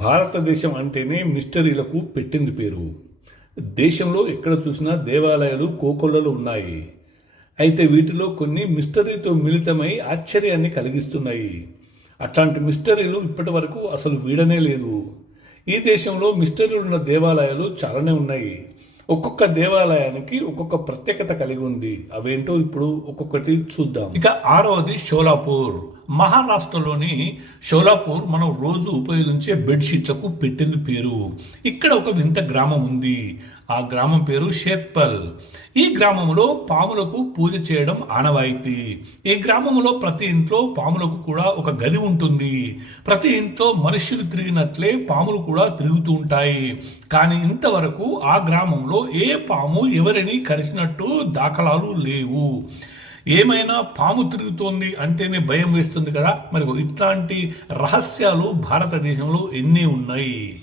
భారతదేశం అంటేనే మిస్టరీలకు పెట్టింది పేరు. దేశంలో ఎక్కడ చూసినా దేవాలయాలు కోకొల్లలు ఉన్నాయి. అయితే వీటిలో కొన్ని మిస్టరీతో మిళితమై ఆశ్చర్యాన్ని కలిగిస్తున్నాయి. అట్లాంటి మిస్టరీలు ఇప్పటి వరకు అసలు వీడనే లేదు. ఈ దేశంలో మిస్టరీలు ఉన్న దేవాలయాలు చాలానే ఉన్నాయి. ఒక్కొక్క దేవాలయానికి ఒక్కొక్క ప్రత్యేకత కలిగి ఉంది. అవేంటో ఇప్పుడు ఒక్కొక్కటి చూద్దాం. ఇక ఆరవది షోలాపూర్. మహారాష్ట్రలోని షోలాపూర్ మనం రోజు ఉపయోగించే బెడ్షీట్లకు పెట్టింది పేరు. ఇక్కడ ఒక వింత గ్రామం ఉంది. ఆ గ్రామం పేరు షేత్పల్. ఈ గ్రామంలో పాములకు పూజ చేయడం ఆనవాయితీ. ఈ గ్రామంలో ప్రతి ఇంట్లో పాములకు కూడా ఒక గది ఉంటుంది. ప్రతి ఇంట్లో మనుష్యులు తిరిగినట్లే పాములు కూడా తిరుగుతూ ఉంటాయి. కానీ ఇంతవరకు ఆ గ్రామంలో ఏ పాము ఎవరిని కరిచినట్టు దాఖలాలు లేవు. ఏమైనా పాము తిరుగుతోంది అంటేనే భయం వేస్తుంది కదా. మరి ఇట్లాంటి రహస్యాలు భారతదేశంలో ఎన్ని ఉన్నాయి.